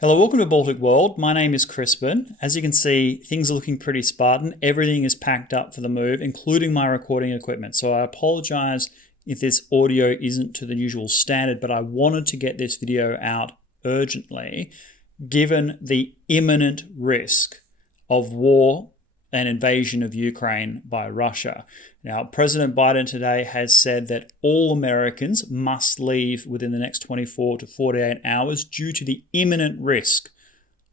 Hello, welcome to Baltic World. My name is Crispin. As you can see, things are looking pretty Spartan. Everything is packed up for the move, including my recording equipment. So I apologize if this audio isn't to the usual standard, but I wanted to get this video out urgently, given the imminent risk of war and invasion of Ukraine by Russia. Now, President Biden today has said that all Americans must leave within the next 24 to 48 hours due to the imminent risk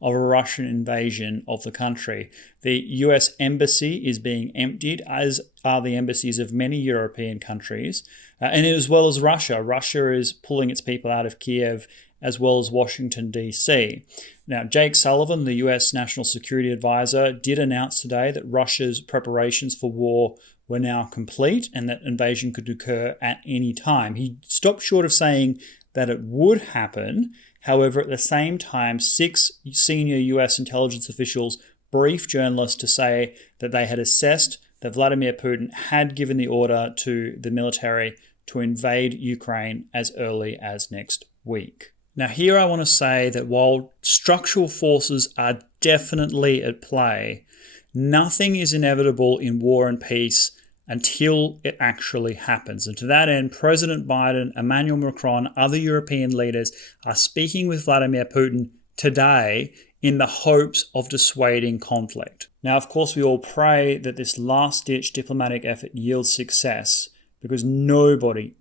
of a Russian invasion of the country. The US embassy is being emptied, as are the embassies of many European countries, and as well as Russia. Russia is pulling its people out of Kyiv, as well as Washington, D.C. Now, Jake Sullivan, the US National Security Advisor, did announce today that Russia's preparations for war were now complete and that invasion could occur at any time. He stopped short of saying that it would happen. However, at the same time, 6 senior US intelligence officials briefed journalists to say that they had assessed that Vladimir Putin had given the order to the military to invade Ukraine as early as next week. Now, here I want to say that while structural forces are definitely at play, nothing is inevitable in war and peace until it actually happens. And to that end, President Biden, Emmanuel Macron, other European leaders are speaking with Vladimir Putin today in the hopes of dissuading conflict. Now, of course, we all pray that this last-ditch diplomatic effort yields success, because nobody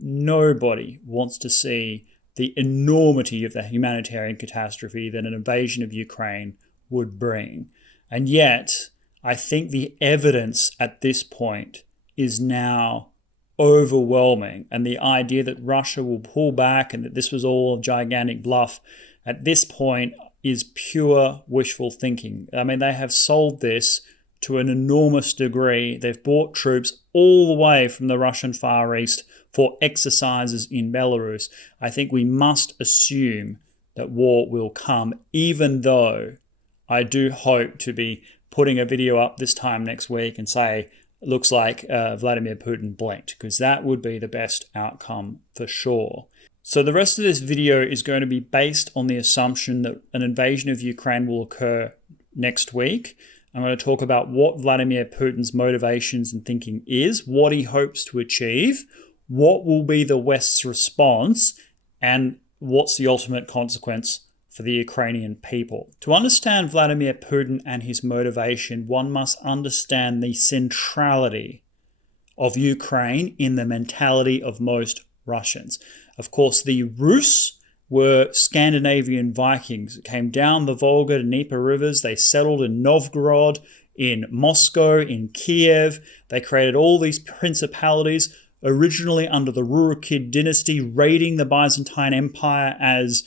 wants to see the enormity of the humanitarian catastrophe that an invasion of Ukraine would bring. And yet, I think the evidence at this point is now overwhelming. And the idea that Russia will pull back and that this was all a gigantic bluff at this point is pure wishful thinking. I mean, they have sold this to an enormous degree. They've brought troops all the way from the Russian Far East for exercises in Belarus. I think we must assume that war will come, even though I do hope to be putting a video up this time next week and say, it looks like Vladimir Putin blinked, because that would be the best outcome for sure. So the rest of this video is going to be based on the assumption that an invasion of Ukraine will occur next week. I'm going to talk about what Vladimir Putin's motivations and thinking is, what he hopes to achieve, what will be the West's response, and what's the ultimate consequence for the Ukrainian people. To understand Vladimir Putin and his motivation, one must understand the centrality of Ukraine in the mentality of most Russians. Of course, the Rus were Scandinavian Vikings. It came down the Volga and Dnieper rivers. They settled in Novgorod, in Moscow, in Kyiv. They created all these principalities, originally under the Rurikid dynasty, raiding the Byzantine Empire as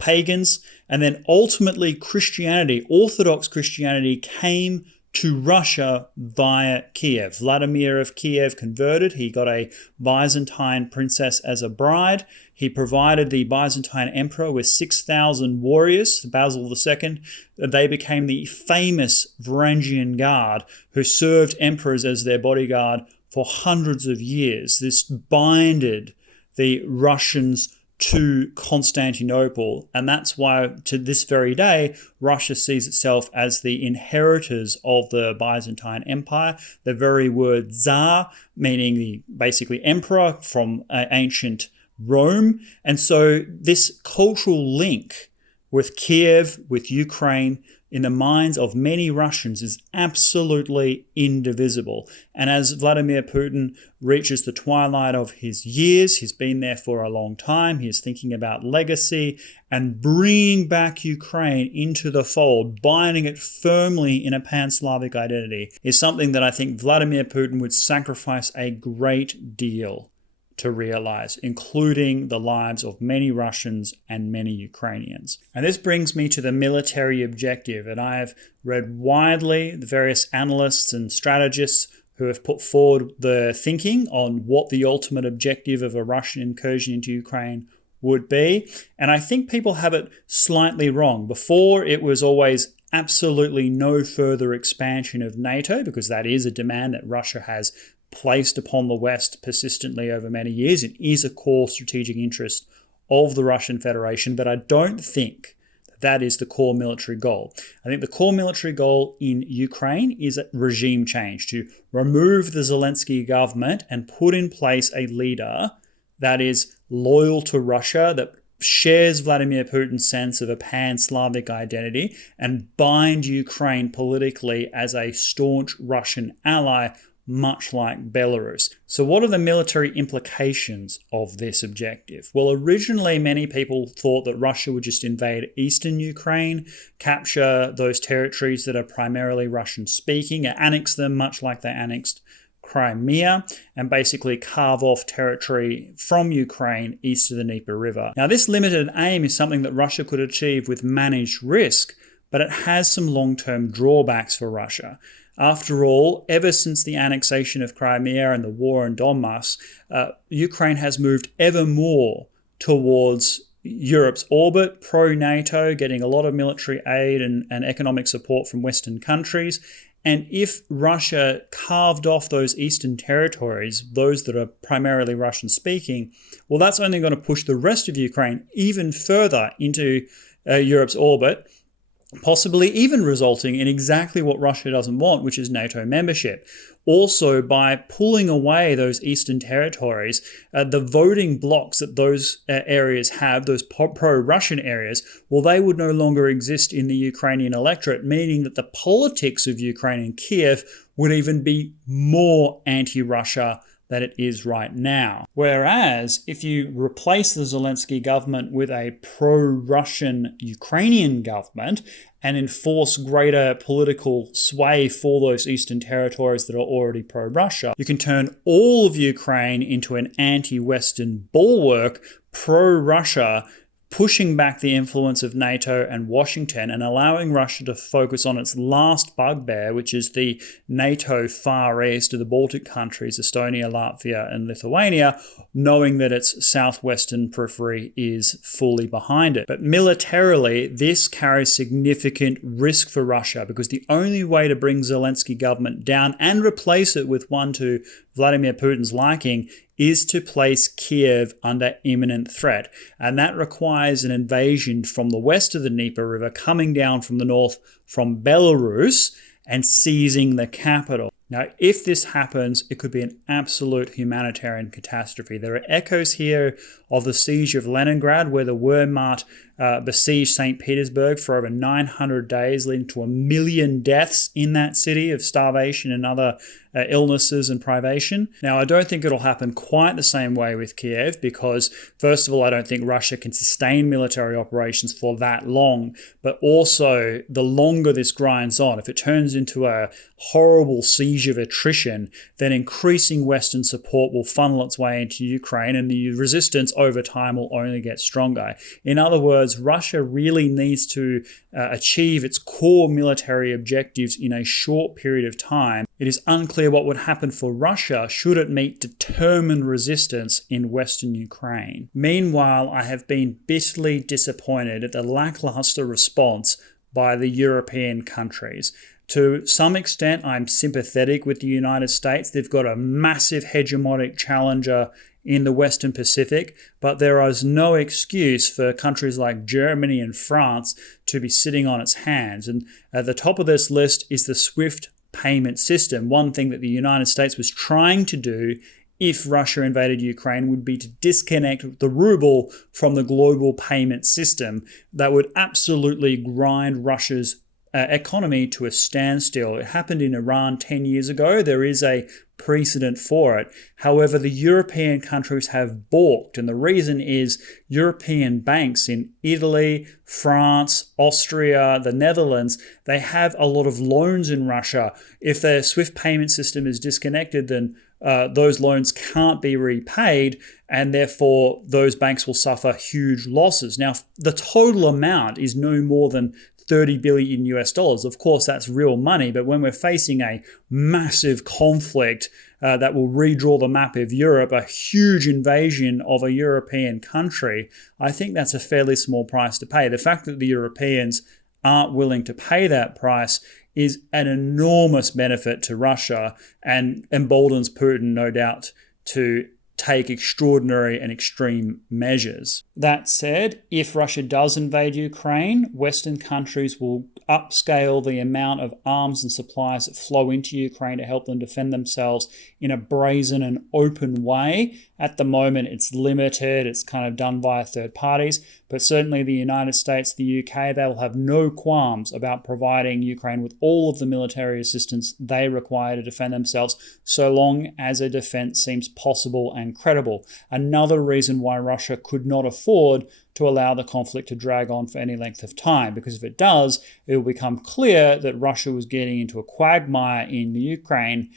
pagans. And then ultimately Christianity, Orthodox Christianity, came to Russia via Kyiv. Vladimir of Kyiv converted. He got a Byzantine princess as a bride. He provided the Byzantine emperor with 6,000 warriors, Basil II. They became the famous Varangian Guard, who served emperors as their bodyguard for hundreds of years. This binded the Russians to Constantinople, and that's why to this very day Russia sees itself as the inheritors of the Byzantine Empire. The very word Tsar, meaning the basically emperor from ancient Rome. And so this cultural link with Kiev, with Ukraine, in the minds of many Russians is absolutely indivisible. And as Vladimir Putin reaches the twilight of his years, he's been there for a long time, he is thinking about legacy and bringing back Ukraine into the fold, binding it firmly in a pan-Slavic identity, is something that I think Vladimir Putin would sacrifice a great deal to realize, including the lives of many Russians and many Ukrainians. And this brings me to the military objective. And I have read widely the various analysts and strategists who have put forward the thinking on what the ultimate objective of a Russian incursion into Ukraine would be. And I think people have it slightly wrong. Before, it was always absolutely no further expansion of NATO, because that is a demand that Russia has placed upon the West persistently over many years. It is a core strategic interest of the Russian Federation, but I don't think that is the core military goal. I think the core military goal in Ukraine is a regime change, to remove the Zelensky government and put in place a leader that is loyal to Russia, that shares Vladimir Putin's sense of a pan-Slavic identity, and bind Ukraine politically as a staunch Russian ally, much like Belarus. So what are the military implications of this objective? Well, originally many people thought that Russia would just invade eastern Ukraine, capture those territories that are primarily Russian-speaking, annex them much like they annexed Crimea, and basically carve off territory from Ukraine east of the Dnieper River. Now, this limited aim is something that Russia could achieve with managed risk, but it has some long-term drawbacks for Russia. After all, ever since the annexation of Crimea and the war in Donbass, Ukraine has moved ever more towards Europe's orbit, pro-NATO, getting a lot of military aid and economic support from Western countries. And if Russia carved off those eastern territories, those that are primarily Russian-speaking, well, that's only going to push the rest of Ukraine even further into Europe's orbit, possibly even resulting in exactly what Russia doesn't want, which is NATO membership. Also, by pulling away those eastern territories, the voting blocks that those areas have, those pro-Russian areas, well, they would no longer exist in the Ukrainian electorate, meaning that the politics of Ukraine and Kyiv would even be more anti-Russia than it is right now. Whereas, if you replace the Zelensky government with a pro-Russian Ukrainian government and enforce greater political sway for those eastern territories that are already pro-Russia, you can turn all of Ukraine into an anti-Western bulwark, pro-Russia, pushing back the influence of NATO and Washington and allowing Russia to focus on its last bugbear, which is the NATO Far East of the Baltic countries, Estonia, Latvia, and Lithuania, knowing that its southwestern periphery is fully behind it. But militarily, this carries significant risk for Russia, because the only way to bring Zelensky government down and replace it with one to Vladimir Putin's liking is to place Kyiv under imminent threat. And that requires an invasion from the west of the Dnieper River, coming down from the north from Belarus and seizing the capital. Now, if this happens, it could be an absolute humanitarian catastrophe. There are echoes here of the siege of Leningrad, where the Wehrmacht besieged St. Petersburg for over 900 days, leading to 1 million deaths in that city of starvation and other illnesses and privation. Now, I don't think it'll happen quite the same way with Kyiv, because, first of all, I don't think Russia can sustain military operations for that long. But also, the longer this grinds on, if it turns into a horrible siege of attrition, then increasing Western support will funnel its way into Ukraine, and the resistance over time will only get stronger. In other words, Russia really needs to achieve its core military objectives in a short period of time. It is unclear what would happen for Russia should it meet determined resistance in Western Ukraine. Meanwhile, I have been bitterly disappointed at the lackluster response by the European countries. To some extent, I'm sympathetic with the United States. They've got a massive hegemonic challenger in the Western Pacific, but there is no excuse for countries like Germany and France to be sitting on its hands. And at the top of this list is the SWIFT payment system. One thing that the United States was trying to do if Russia invaded Ukraine would be to disconnect the ruble from the global payment system. That would absolutely grind Russia's economy to a standstill. It happened in Iran 10 years ago. There is a precedent for it. However, the European countries have balked, and the reason is European banks in Italy, France, Austria, the Netherlands, they have a lot of loans in Russia. If their SWIFT payment system is disconnected, then those loans can't be repaid, and therefore those banks will suffer huge losses. Now, the total amount is no more than 30 billion US dollars. Of course, that's real money, but when we're facing a massive conflict that will redraw the map of Europe, a huge invasion of a European country, I think that's a fairly small price to pay. The fact that the Europeans aren't willing to pay that price is an enormous benefit to Russia and emboldens Putin, no doubt, to take extraordinary and extreme measures. That said, if Russia does invade Ukraine, Western countries will upscale the amount of arms and supplies that flow into Ukraine to help them defend themselves in a brazen and open way. At the moment, it's limited, it's kind of done via third parties, but certainly the United States, the UK, they will have no qualms about providing Ukraine with all of the military assistance they require to defend themselves, so long as a defense seems possible and credible. Another reason why Russia could not afford to allow the conflict to drag on for any length of time, because if it does, it will become clear that Russia was getting into a quagmire in Ukraine,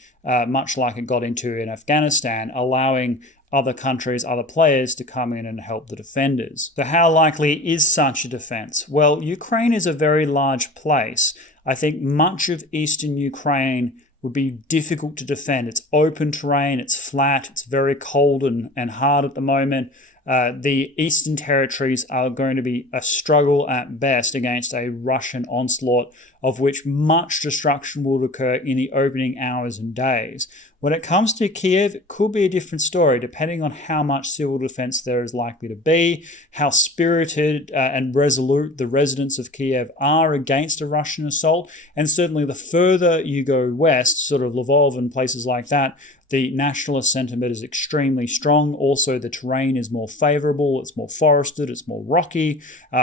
much like it got into in Afghanistan, allowing other countries, other players to come in and help the defenders. So how likely is such a defense? Well, Ukraine is a very large place. I think much of eastern Ukraine would be difficult to defend. It's open terrain, it's flat, it's very cold and hard at the moment. The eastern territories are going to be a struggle at best against a Russian onslaught, of which much destruction will occur in the opening hours and days. When it comes to Kyiv, it could be a different story, depending on how much civil defense there is likely to be, how spirited and resolute the residents of Kyiv are against a Russian assault, and certainly the further you go west, sort of Lvov and places like that, the nationalist sentiment is extremely strong. Also, the terrain is more favorable, it's more forested, it's more rocky,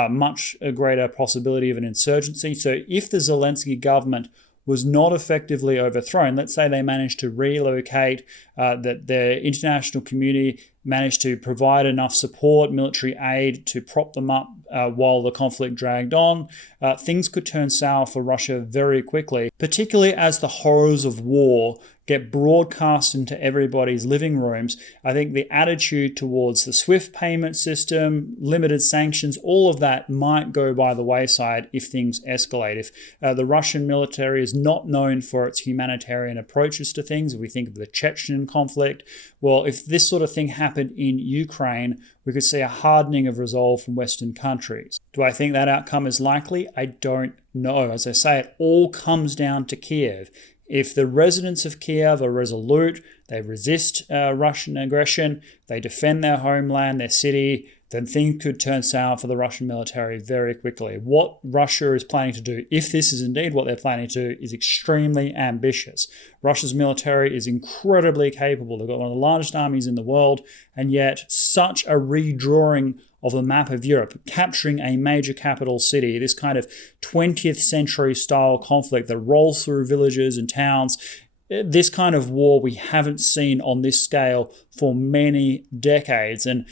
much greater possibility of an insurgency. So if the Zelensky government was not effectively overthrown, let's say they managed to relocate, that the international community managed to provide enough support, military aid to prop them up while the conflict dragged on, things could turn sour for Russia very quickly, particularly as the horrors of war get broadcast into everybody's living rooms. I think the attitude towards the SWIFT payment system, limited sanctions, all of that might go by the wayside if things escalate. If the Russian military is not known for its humanitarian approaches to things, if we think of the Chechen conflict, well, if this sort of thing happened in Ukraine, we could see a hardening of resolve from Western countries. Do I think that outcome is likely? I don't know. As I say, it all comes down to Kyiv. If the residents of Kyiv are resolute, they resist Russian aggression, they defend their homeland, their city, then things could turn sour for the Russian military very quickly. What Russia is planning to do, if this is indeed what they're planning to do, is extremely ambitious. Russia's military is incredibly capable. They've got one of the largest armies in the world, and yet such a redrawing of the map of Europe, capturing a major capital city, this kind of 20th century style conflict that rolls through villages and towns, this kind of war we haven't seen on this scale for many decades. And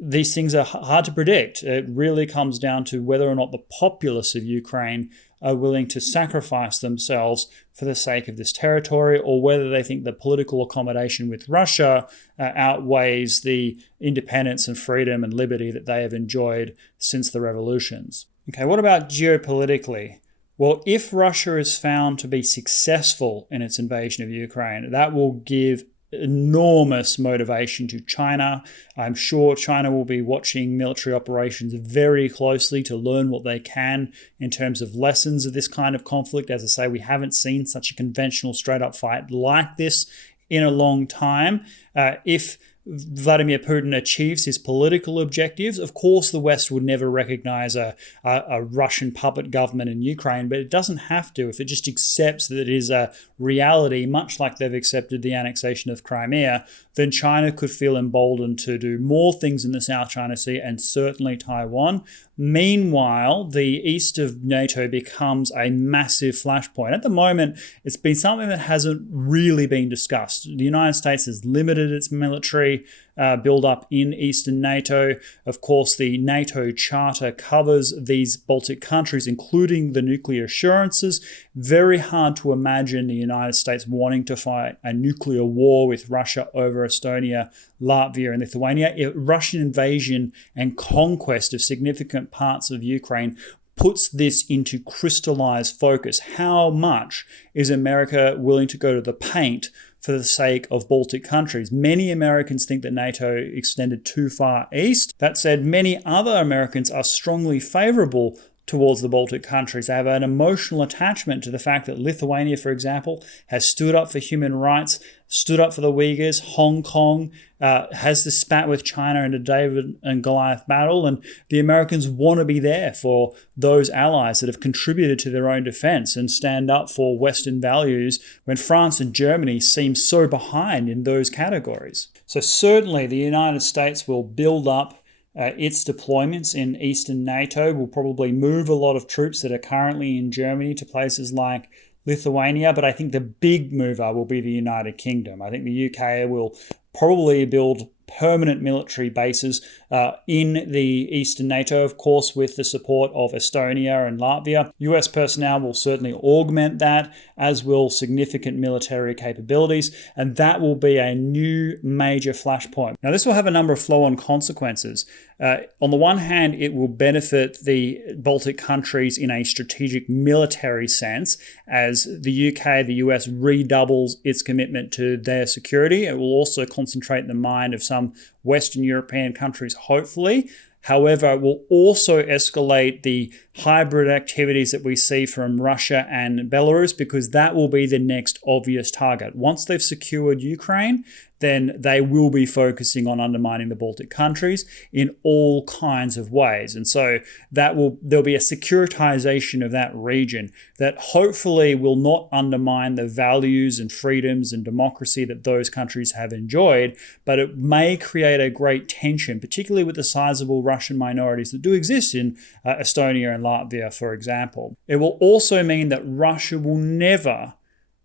these things are hard to predict. It really comes down to whether or not the populace of Ukraine are willing to sacrifice themselves for the sake of this territory, or whether they think the political accommodation with Russia outweighs the independence and freedom and liberty that they have enjoyed since the revolutions. Okay, what about geopolitically? Well, if Russia is found to be successful in its invasion of Ukraine, that will give enormous motivation to China. I'm sure China will be watching military operations very closely to learn what they can in terms of lessons of this kind of conflict. As I say, we haven't seen such a conventional straight-up fight like this in a long time. If Vladimir Putin achieves his political objectives, of course the West would never recognize a Russian puppet government in Ukraine, but it doesn't have to if it just accepts that it is a reality, much like they've accepted the annexation of Crimea. Then China could feel emboldened to do more things in the South China Sea and certainly Taiwan. Meanwhile, the east of NATO becomes a massive flashpoint. At the moment, it's been something that hasn't really been discussed. The United States has limited its military build-up in eastern NATO. Of course, the NATO Charter covers these Baltic countries, including the nuclear assurances. Very hard to imagine the United States wanting to fight a nuclear war with Russia over Estonia, Latvia, and Lithuania. Russian invasion and conquest of significant parts of Ukraine puts this into crystallized focus. How much is America willing to go to the paint for the sake of Baltic countries? Many Americans think that NATO extended too far east. That said, many other Americans are strongly favorable towards the Baltic countries. They have an emotional attachment to the fact that Lithuania, for example, has stood up for human rights, stood up for the Uyghurs. Hong Kong has this spat with China in a David and Goliath battle, and the Americans want to be there for those allies that have contributed to their own defense and stand up for Western values when France and Germany seem so behind in those categories. So certainly the United States will build up its deployments in Eastern NATO, will probably move a lot of troops that are currently in Germany to places like Lithuania, but I think the big mover will be the United Kingdom. I think the UK will probably build permanent military bases in the Eastern NATO, of course, with the support of Estonia and Latvia. US personnel will certainly augment that, as will significant military capabilities, and that will be a new major flashpoint. Now, this will have a number of flow-on consequences. On the one hand, it will benefit the Baltic countries in a strategic military sense, as the UK, the US redoubles its commitment to their security. It will also concentrate the mind of some Western European countries, hopefully. However, it will also escalate the hybrid activities that we see from Russia and Belarus, because that will be the next obvious target. Once they've secured Ukraine, then they will be focusing on undermining the Baltic countries in all kinds of ways. And so there'll be a securitization of that region that hopefully will not undermine the values and freedoms and democracy that those countries have enjoyed, but it may create a great tension, particularly with the sizable Russian minorities that do exist in Estonia and Latvia, for example. It will also mean that Russia will never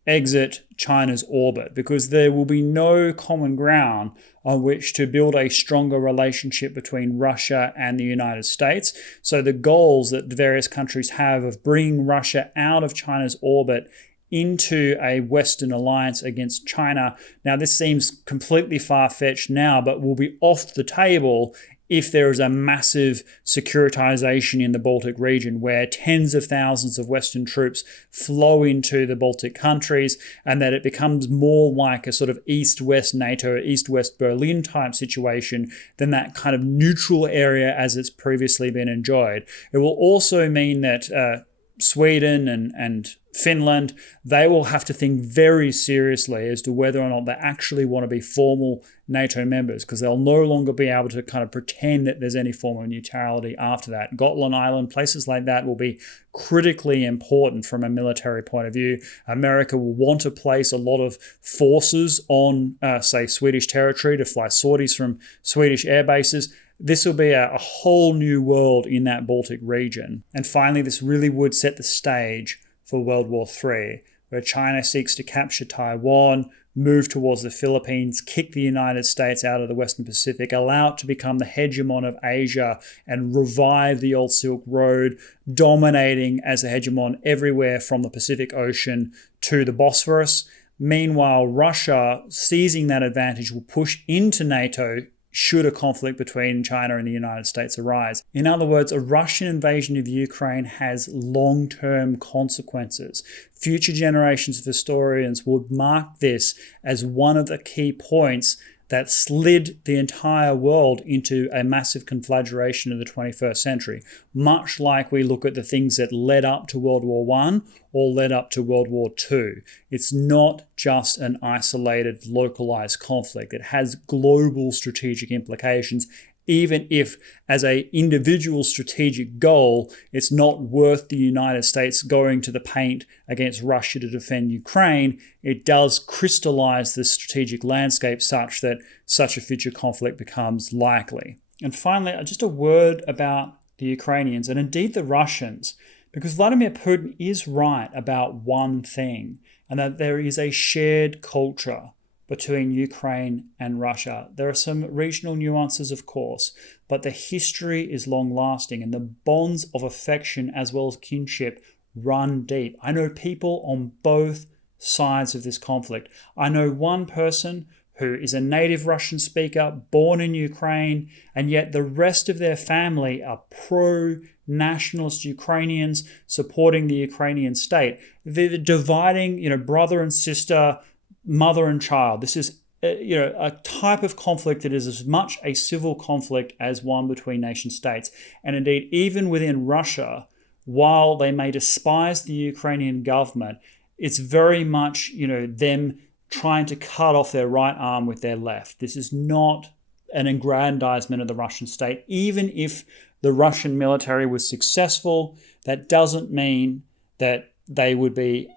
exit China's orbit, because there will be no common ground on which to build a stronger relationship between Russia and the United States. So the goals that the various countries have of bringing Russia out of China's orbit into a Western alliance against China. Now, this seems completely far-fetched now, but will be off the table if there is a massive securitization in the Baltic region where tens of thousands of Western troops flow into the Baltic countries, and that it becomes more like a sort of East-West NATO, East-West Berlin type situation than that kind of neutral area as it's previously been enjoyed. It will also mean that Sweden and Finland, they will have to think very seriously as to whether or not they actually want to be formal NATO members, because they'll no longer be able to kind of pretend that there's any form of neutrality after that. Gotland Island, places like that will be critically important from a military point of view. America will want to place a lot of forces on, say, Swedish territory to fly sorties from Swedish air bases. This will be a whole new world in that Baltic region. And finally, this really would set the stage for World War III, where China seeks to capture Taiwan, move towards the Philippines, kick the United States out of the Western Pacific, allow it to become the hegemon of Asia, and revive the old Silk Road, dominating as a hegemon everywhere from the Pacific Ocean to the Bosphorus. Meanwhile, Russia, seizing that advantage, will push into NATO should a conflict between China and the United States arise. In other words, a Russian invasion of Ukraine has long-term consequences. Future generations of historians would mark this as one of the key points that slid the entire world into a massive conflagration of the 21st century, much like we look at the things that led up to World War I or led up to World War II. It's not just an isolated, localized conflict. It has global strategic implications, even if as an individual strategic goal, it's not worth the United States going to the paint against Russia to defend Ukraine. It does crystallize the strategic landscape such that such a future conflict becomes likely. And finally, just a word about the Ukrainians and indeed the Russians, because Vladimir Putin is right about one thing, and that there is a shared culture between Ukraine and Russia. There are some regional nuances, of course, but the history is long-lasting and the bonds of affection as well as kinship run deep. I know people on both sides of this conflict. I know one person who is a native Russian speaker, born in Ukraine, and yet the rest of their family are pro-nationalist Ukrainians supporting the Ukrainian state. They're dividing, brother and sister, mother and child. This is a type of conflict that is as much a civil conflict as one between nation states. And indeed, even within Russia, while they may despise the Ukrainian government, it's very much, them trying to cut off their right arm with their left. This is not an aggrandizement of the Russian state. Even if the Russian military was successful, that doesn't mean that they would be,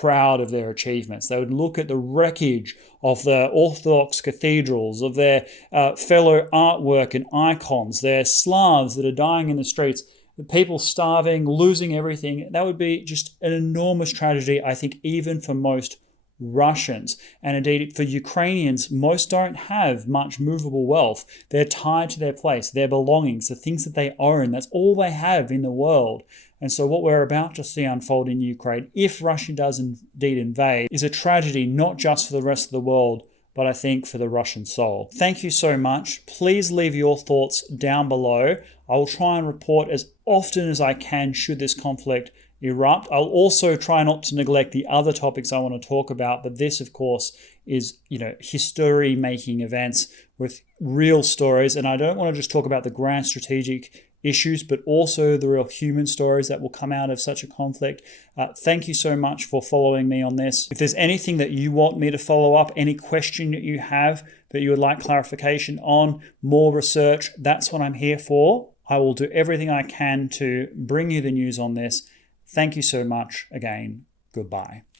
proud of their achievements. They would look at the wreckage of the Orthodox cathedrals, of their fellow artwork and icons, their Slavs that are dying in the streets, the people starving, losing everything. That would be just an enormous tragedy, I think, even for most Russians. And indeed, for Ukrainians, most don't have much movable wealth. They're tied to their place, their belongings, the things that they own. That's all they have in the world. And so what we're about to see unfold in Ukraine, if Russia does indeed invade, is a tragedy not just for the rest of the world, but I think for the Russian soul. Thank you so much. Please leave your thoughts down below. I will try and report as often as I can should this conflict erupt. I'll also try not to neglect the other topics I want to talk about, but this, of course, is, history-making events with real stories. And I don't want to just talk about the grand strategic issues, but also the real human stories that will come out of such a conflict. Thank you so much for following me on this. If there's anything that you want me to follow up, any question that you have that you would like clarification on, more research, that's what I'm here for. I will do everything I can to bring you the news on this. Thank you so much again. Goodbye.